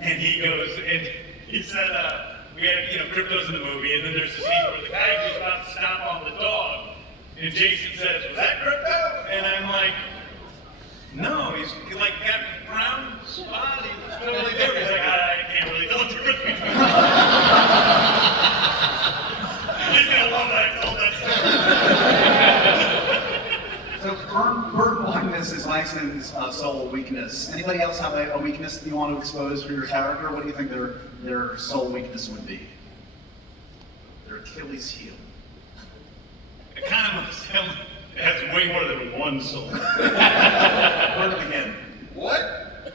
And he goes, and he said, we had, cryptos in the movie, and then there's a scene where the guy is about to stomp on the dog, and Jason says, was that crypto? And I'm like, no, he's like got a brown spot, he's totally different. He's like, I can't really tell what the difference. He's gonna love that I told that story. So bird blindness is Langston's sole weakness. Anybody else have a weakness that you want to expose for your character? What do you think their sole weakness would be? Their Achilles heel. It kind of has way more than one soul. Word it again. What?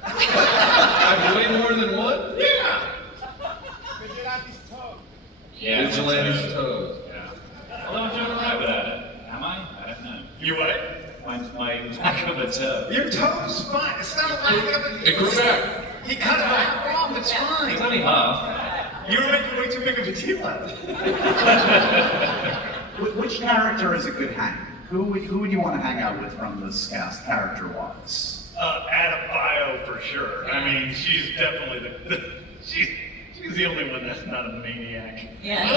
I have way more than one? Yeah. Vigilante's toe. Yeah. Vigilante's toes. Yeah. Although I'm doing alright without it. Am I? I don't know. You what? My back of a toe. Your toe's fine. It's not like It grew back. he cut it off. It's It's fine. only half. You were making way too big of a deal out of it. Which character is a good hang? Who would you want to hang out with from this cast, character-wise? Adam Bio for sure. I mean, she's definitely she's the only one that's not a maniac. Yeah.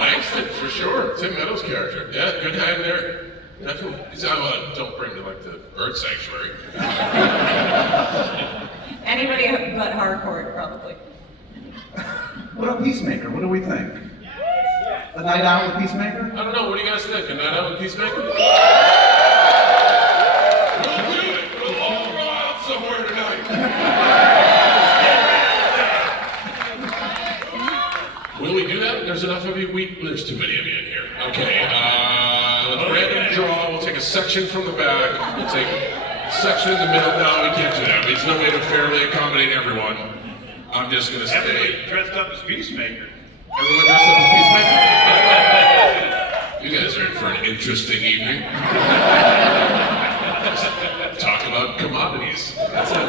Langston, for sure. Tim Meadows' character. Yeah, good hang there. Definitely. Don't bring to like the bird sanctuary. Anybody but hardcore, probably. What about Peacemaker? What do we think? The night out with Peacemaker? I don't know. What do you guys think? A night out with Peacemaker? We'll do it. We'll all go out somewhere tonight. Will we do that? There's enough of you. There's too many of you in here. Okay. Let's random draw. We'll take a section from the back. We'll take a section in the middle. No, we can't do that. There's no way to fairly accommodate everyone. I'm just gonna Everybody stay. dressed up as Peacemaker. Everyone dressed up as Peacemaker? You guys are in for an interesting evening. Talk about commodities. That's it.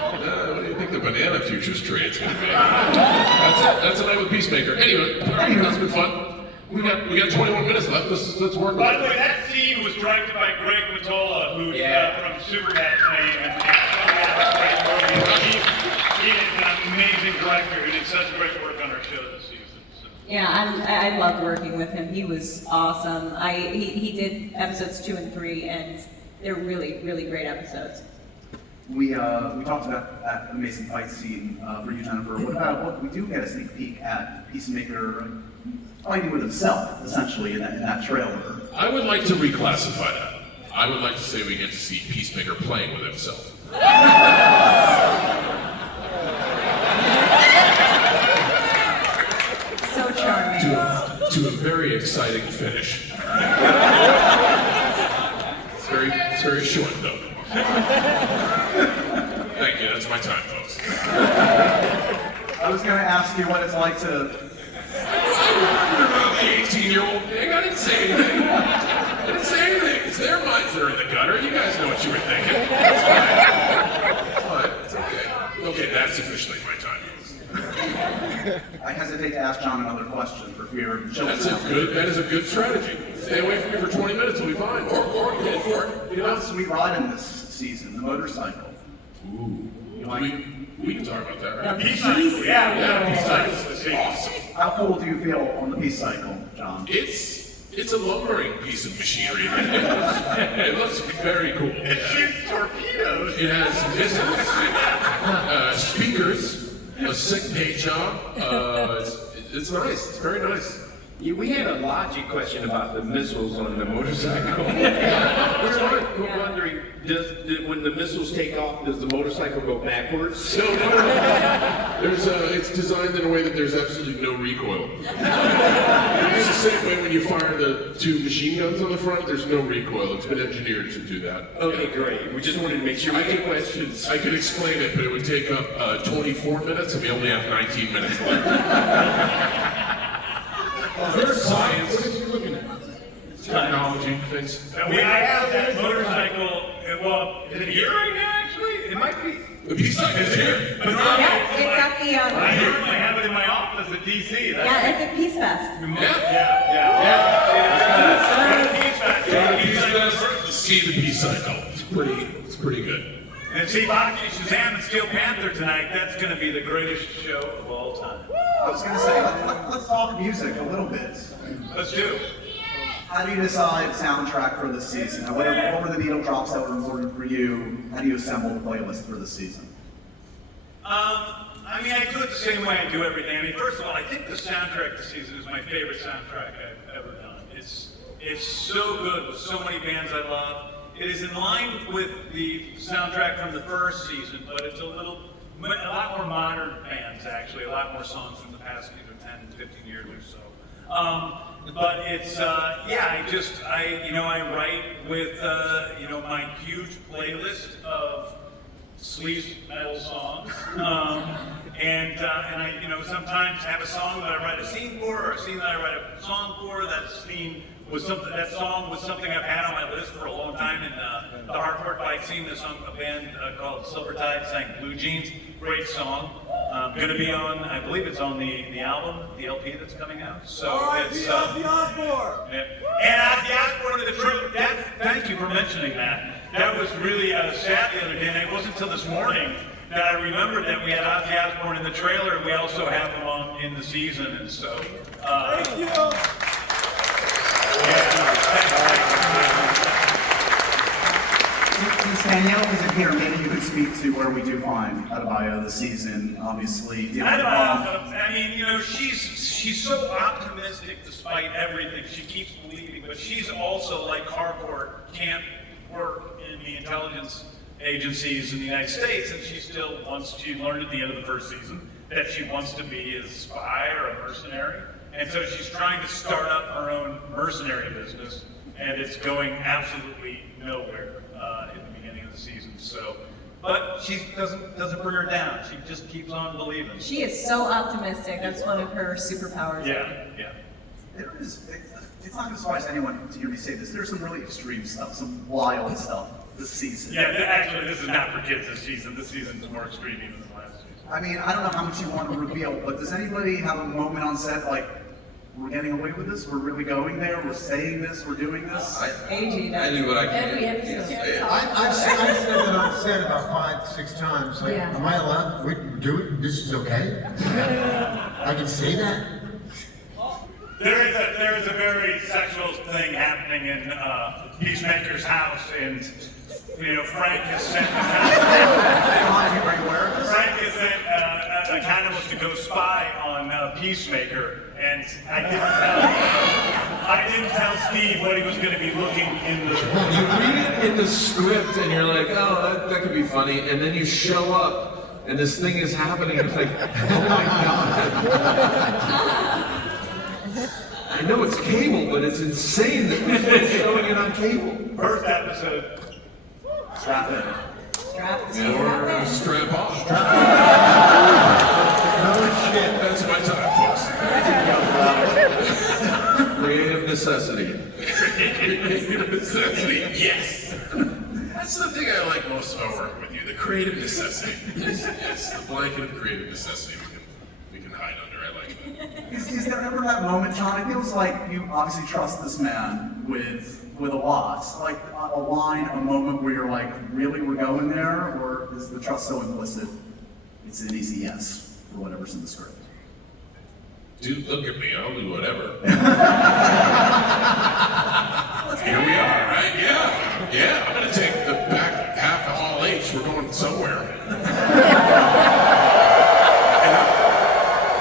What do you think the banana futures trade's gonna be? That's a night with Peacemaker. Anyway, that's been fun. We got 21 minutes left. Let's work By with the way, it. that scene was directed by Greg Matola, who's from Superbad fame, and he is an amazing director who did such great work on our show this season. So. Yeah, I loved working with him. He was awesome. He did episodes 2 and 3, and they're really, really great episodes. We talked about that amazing fight scene for you, Jennifer. What we do get a sneak peek at Peacemaker fighting with himself, essentially, in that trailer. I would like to reclassify that. I would like to say we get to see Peacemaker playing with himself. So charming. To a very exciting finish. It's very short, though. Thank you. That's my time, folks. I was going to ask you what it's like to... You're about the 18-year-old thing. I didn't say anything. It's their minds that are in the gutter. You guys know what you were thinking. It's fine. It's okay. Okay, that's officially my time. I hesitate to ask John another question for fear of children. That is a good strategy. Stay away from me for 20 minutes, we'll be fine. Or go for it. You know, sweet ride in this season, the motorcycle. Ooh. You like it? We can talk about that, right? Peacemaker, yeah, Peacemaker's the scene. Awesome. How cool do you feel on the peace cycle, John? It's a lumbering piece of machinery. It looks very cool. It shoots torpedoes. It has missiles, speakers, a sick paint job. It's nice. It's very nice. Yeah, we had a logic question about the missiles on the motorcycle. We're wondering, when the missiles take off, does the motorcycle go backwards? So it's designed in a way that there's absolutely no recoil. It's the same way when you fire the 2 machine guns on the front, there's no recoil. It's been engineered to do that. Okay, great. We just wanted to make sure we get questions. I could explain it, but it would take up 24 minutes, and we only have 19 minutes left. Is there Science. What are you looking at? Technology things. I have that motorcycle. Well, is it here right now? Actually, it might be. The Peacemaker is here. But Yeah, it's at the, I have it in my office at DC. yeah, it's at Peace Fest. See the Peacemaker. It's pretty good. And see Bakshi, Shazam, and Steel Panther tonight. That's going to be the greatest show of all time. I was going to say, let's talk music a little bit. Let's do it. How do you decide soundtrack for this season? What were the needle drops that were important for you? How do you assemble the playlist for this season? I mean, I do it the same way I do everything. I mean, first of all, I think the soundtrack this season is my favorite soundtrack I've ever done. It's so good with so many bands I love. It is in line with the soundtrack from the first season, but it's a lot more modern bands, actually, a lot more songs from the past 10, 15 years or so. But it's, I write with, my huge playlist of sleaze metal songs. And I, sometimes have a song that I write a scene for, or a scene that I write a song for. That song was something I've had on my list for a long time in the hardcore bike scene. There's a band called Silvertide sang Blue Jeans. Great song. Gonna be on, I believe it's on the album, the LP that's coming out. So it's Ozzy Osbourne. And Ozzy Osbourne in the trailer. Thank you for mentioning that. That was really sad the other day, and it wasn't until this morning that I remembered that we had Ozzy Osbourne in the trailer, and we also have him on in the season, and so. Thank you. Since Danielle isn't here, maybe you could speak to where we do find Adebayo this season. Obviously, she's so optimistic despite everything. She keeps believing, but she's also like Harcourt, can't work in the intelligence agencies in the United States, and she learned at the end of the first season that she wants to be a spy or a mercenary. And so she's trying to start up her own mercenary business, and it's going absolutely nowhere in the beginning of the season. So, but she doesn't bring her down. She just keeps on believing. She is so optimistic. That's one of her superpowers. Yeah. It's not going to surprise anyone to hear me say this. There's some really extreme stuff, some wild stuff this season. Yeah, actually, this is not for kids this season. This season is more extreme even than last season. I mean, I don't know how much you want to reveal, but does anybody have a moment on set like, we're getting away with this, we're really going there, we're saying this, we're doing this? AG, I do what I can. every episode. I've said that on set about 5-6 times. Like, Yeah. am I allowed to do it? This is okay? I can say that? There is a very sexual thing happening in Peacemaker's house, and Frank has sent Are you aware of this? Frank has sent a cannibals to go spy on Peacemaker, and I didn't tell Steve what he was going to be looking in the. You read it in the script and you're like, oh, that could be funny, and then you show up and this thing is happening, and it's like, oh my god. I know it's cable, but it's insane that we're still showing it on cable. First episode. Strap in. Or strap off. No shit. That's my time, folks. Creative necessity. Creative necessity, yes. That's the thing I like most about working with you, the creative necessity. It's the blanket of creative necessity we can hide under. I like that. Is there ever that moment, John? It feels like you obviously trust this man with a lot. Like a line, a moment where you're like, really, we're going there? Or is the trust so implicit, it's an easy yes for whatever's in the script? Dude, look at me, I'll do whatever. Here we are, right? Yeah, I'm gonna take the back half of Hall H, we're going somewhere.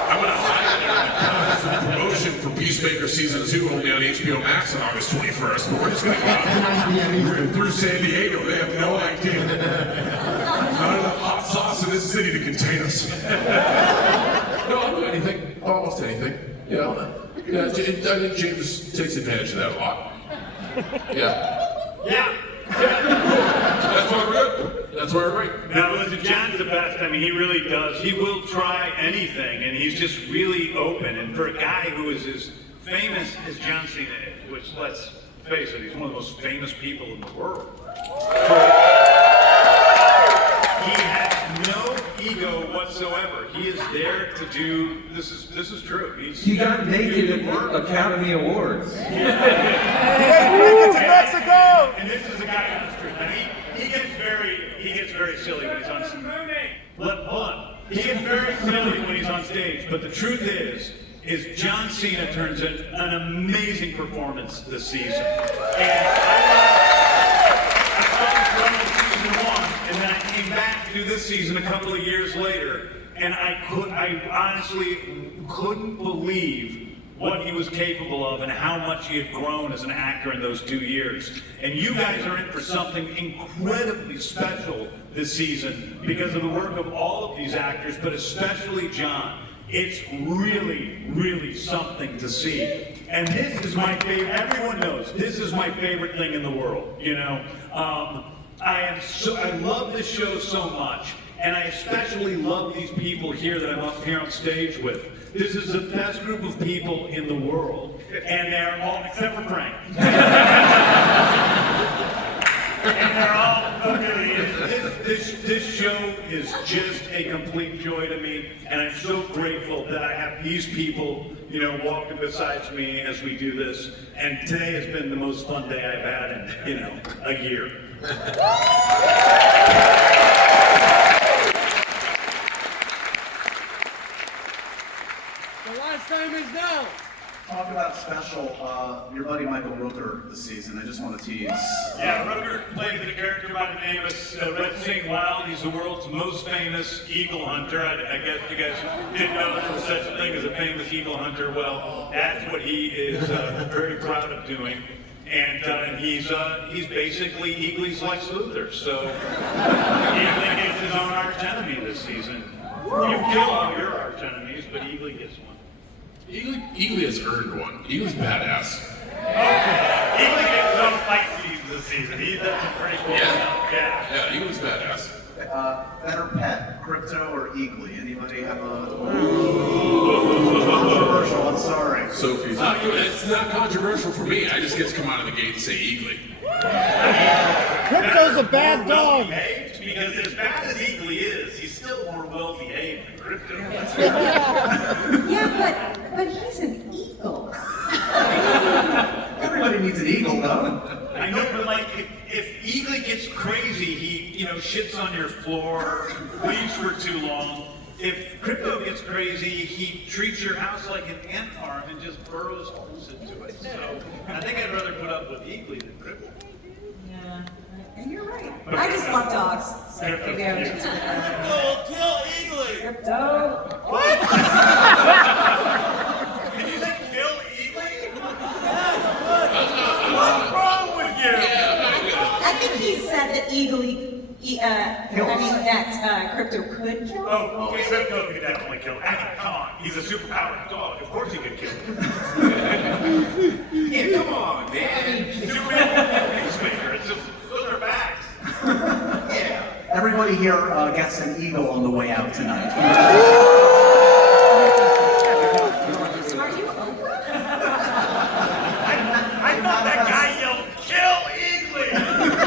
I'm gonna hide it promotion for Peacemaker Season 2 only on HBO Max on August 21st, but we're just gonna go through San Diego, they have no idea. There's not enough hot sauce in this city to contain us. No, I'll do anything, almost anything. Yeah, I think James takes advantage of that a lot. Yeah. That's why we're good. That's why we're right. Now, listen, John's the best. I mean, he really does. He will try anything, and he's just really open. And for a guy who is as famous as John Cena is, which, let's face it, he's one of the most famous people in the world. He has no ego whatsoever. He is there to do. This is true. He got naked at Academy Awards. Take it to Mexico! And this is a guy on the street. And he gets very very silly when he's on stage. Hold on. He gets very silly when he's on stage, but the truth is John Cena turns in an amazing performance this season. And I saw him in season 1, and then I came back to do this season a couple of years later, and I honestly couldn't believe what he was capable of and how much he had grown as an actor in those 2 years. And you guys are in for something incredibly special this season because of the work of all of these actors, but especially John. It's really, really something to see. And this is my favorite, everyone knows, this is my favorite thing in the world, you know? I love this show so much, and I especially love these people here that I'm up here on stage with. This is the best group of people in the world, and they're all, except for Frank. And they're all, this show is just a complete joy to me, and I'm so grateful that I have these people, you know, walking beside me as we do this. And today has been the most fun day I've had in, you know, a year. The last time is now. Talk about special, your buddy Michael Rooker this season. I just want to tease. Yeah, Rooker plays a character by the name of Red Sing Wild. He's the world's most famous eagle hunter. I guess you guys didn't know there was such a thing as a famous eagle hunter. Well, that's what he is very proud of doing. And he's basically Eagly's Lex Luthor. So Eagly gets his own arch enemy this season. You kill all your arch enemies, but Eagly gets one. Eagly has earned one. Eagly's badass. Eagly gets his own fight scenes this season. He does some pretty cool stuff. Yeah, Eagly's badass. Better pet, Crypto or Eagly? Anybody have a controversial? I'm sorry. Sophie's. It's not controversial for me. I just get to come out of the gate and say Eagly. Crypto's a bad dog. Behaved, because as bad as Eagly is, he's still more well behaved than Crypto. Yeah, but he's an eagle. Everybody needs an eagle, though. I know, but like if Eagly gets crazy, he shits on your floor, leaves for too long. If Crypto gets crazy, he treats your house like an ant farm and just burrows holes into it. So I think I'd rather put up with Eagly than Crypto. Yeah, and you're right. I just love dogs. So maybe I would just Kill Eagly! Crypto. What? Did you say kill Eagly? What's wrong with you? I think he said that that Crypto could kill. Oh, okay, Crypto could definitely kill. I mean, come on, he's a superpowered dog. Of course he could kill him. Yeah, come on, man. Superman Peacemaker. It's just, those are facts. Yeah. Everybody here gets an eagle on the way out tonight. Are you Oprah? I thought that guy yelled, kill Eagly!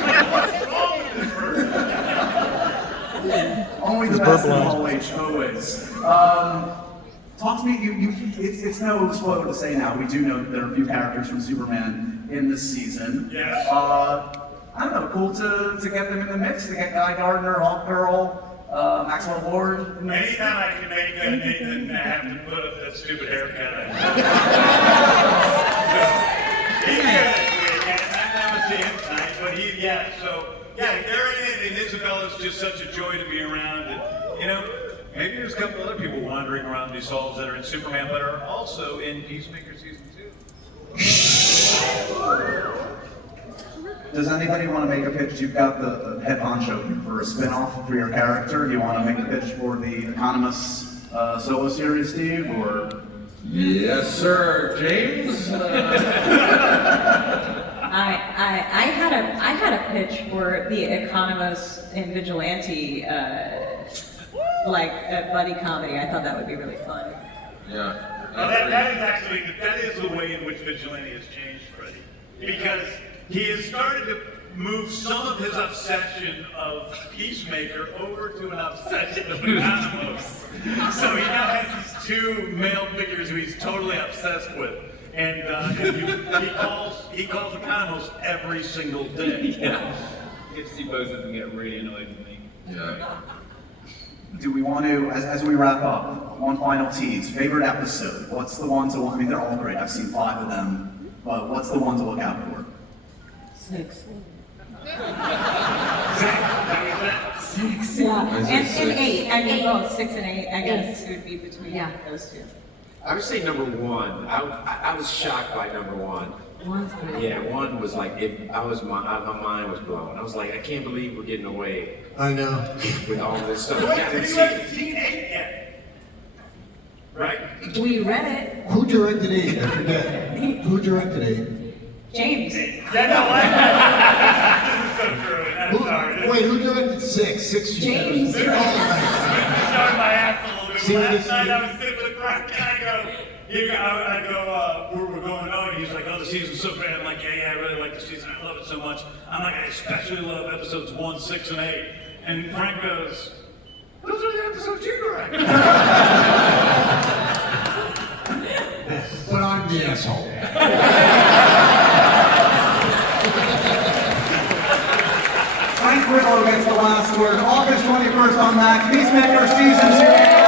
Like, what's wrong with this person? Only the best in Hall H, always. Talk to me, it's no spoiler to say now, we do know that there are a few characters from Superman in this season. Yes. I don't know, cool to get them in the mix, to get Guy Gardner, Hawk Girl, Maxwell Lord. Anytime I can make Nathan have to put up that stupid haircut. He's good. I'm not going to see him tonight, but they're in it, and Isabella's just such a joy to be around. And, you know, maybe there's a couple other people wandering around these halls that are in Superman, but are also in Peacemaker Season 2. Does anybody want to make a pitch? You've got the head honcho for a spin-off for your character. Do you want to make a pitch for the Economist solo series, Steve, or? Yes, sir. James? I had a pitch for the Economist and Vigilante, like a buddy comedy. I thought that would be really fun. Yeah. Well, that is the way in which Vigilante has changed, Freddie. Because he has started to move some of his obsession of Peacemaker over to an obsession of Economos. So he now has these two male figures who he's totally obsessed with. And he calls Economos every single day. Yeah. You get to see both of them get really annoyed with me. Yeah. Do we want to, as we wrap up, one final tease, favorite episode? What's the one to, I mean, they're all great. I've seen 5 of them, but what's the one to look out for? 6. Six. Yeah, I and said 8. I mean, both 6 and 8. I guess it would be between those two. I would say number 1. I was shocked by number 1. One's great. Yeah, 1 was like, my mind was blown. I was like, I can't believe we're getting away I know. with all this stuff. You We haven't haven't seen. seen 8 yet. Right? We read it. Who directed 8? I forget. Who directed 8? James. That's all I This is so true. I'm sorry. Wait, who directed 6? 6 you said. James. Oh, my Sorry, my ass a little bit. See, Last this- night I was sitting with Frank and I go, we're going on. He's like, oh, the season's so great. I'm like, yeah, I really like the season. I love it so much. I'm like, I especially love episodes 1, 6, and 8. And Frank goes, those are the episodes you directed. But I'm the asshole. Frank Grillo gets the last word. August 21st on Max. Peacemaker Season 2.